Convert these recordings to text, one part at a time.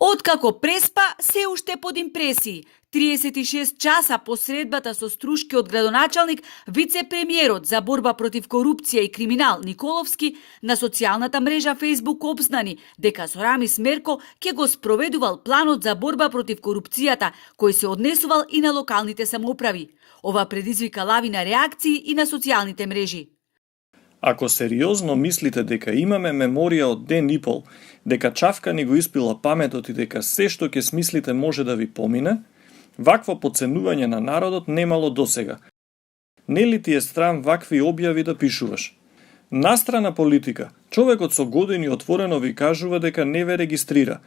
Откако преспа, се уште под импресии. 36 часа по средбата со струшкиот градоначалник, вице-премиерот за борба против корупција и криминал Николовски на социјалната мрежа Facebook обзнани дека со Рамис Мерко ќе го спроведувал планот за борба против корупцијата, кој се однесувал и на локалните самоуправи. Ова предизвика лавина реакции и на социјалните мрежи. Ако сериозно мислите дека имаме меморија од ден и пол, дека чавка ни го испила паметот и дека се што ќе смислите може да ви помине, вакво подценување на народот немало досега. Нели ти е страм вакви објави да пишуваш? Настрана политика, човекот со години отворено ви кажува дека не ве регистрира.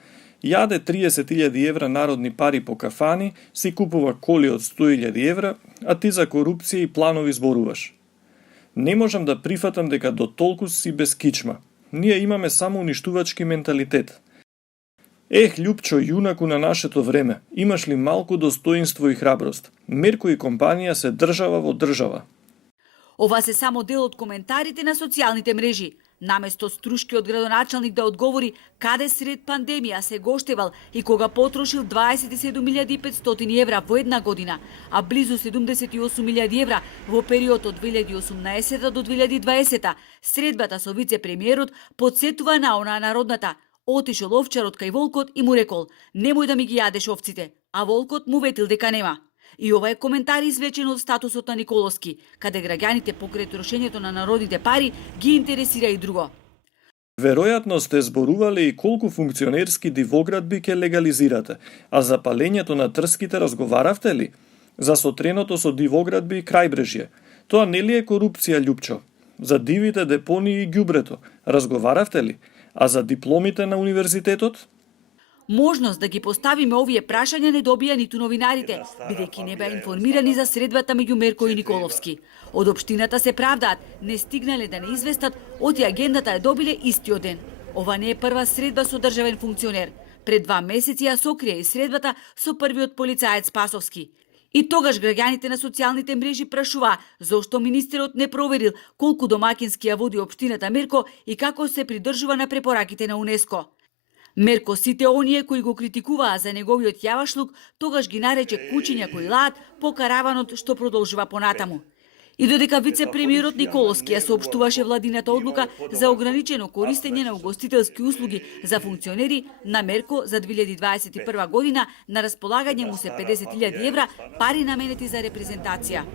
Јаде 30.000 евра народни пари по кафани, си купува коли од 100.000 евра, а ти за корупција и планови зборуваш. Не можам да прифатам дека до толку си без кичма. Ние имаме само уништувачки менталитет. Љупчо, јунаку на нашето време, имаш ли малку достоинство и храброст? Мерко и компанија се држава во држава. Ова се само дел од коментарите на социјалните мрежи. Наместо струшкиот градоначалник да одговори каде сред пандемија се гоштевал и кога потрошил 27.500 евра во една година, а близу 78.000 евра во период од 2018 до 2020, средбата со вице-премиерот подсетува на онаа народната: отишол овчарот кај волкот и му рекол: немој да ми ги јадеш овците, а волкот му ветил дека нема. И ова е коментар извлечен од статусот на Николовски, каде граѓаните покрај трошењето на народните пари ги интересира и друго. Веројатно сте зборувале и колку функционерски дивоградби ќе легализирате, а за палењето на трските разговаравте ли? За сотреното со дивоградби и крајбрежје. Тоа нели е корупција, Љупчо? За дивите депонии и ѓубрето разговаравте ли? А за дипломите на универзитетот? Можност да ги поставиме овие прашања не добија ниту новинарите, бидејќи не беа информирани за средбата меѓу Мерко и Николовски. Од општината се правдаат, не стигнале да не известат, оти агендата ја добиле истиот ден. Ова не е прва средба со државен функционер. Пред 2 месеци ја сокрија и средбата со првиот полицаец Спасовски. И тогаш граѓаните на социјалните мрежи прашуваа зошто министерот не проверил колку домаќински ја води општината Мерко и како се придржува на препораките на УНЕСКО. Мерко сите оние кои го критикуваа за неговиот јавашлук, тогаш ги нарече кучиња кои лаат по караванот што продолжува понатаму. И додека вице-премиерот Николовски ја соопштуваше владината одлука за ограничено користење на угостителски услуги за функционери, на Мерко за 2021 година на располагање му се 50.000 евра пари наменети за репрезентација.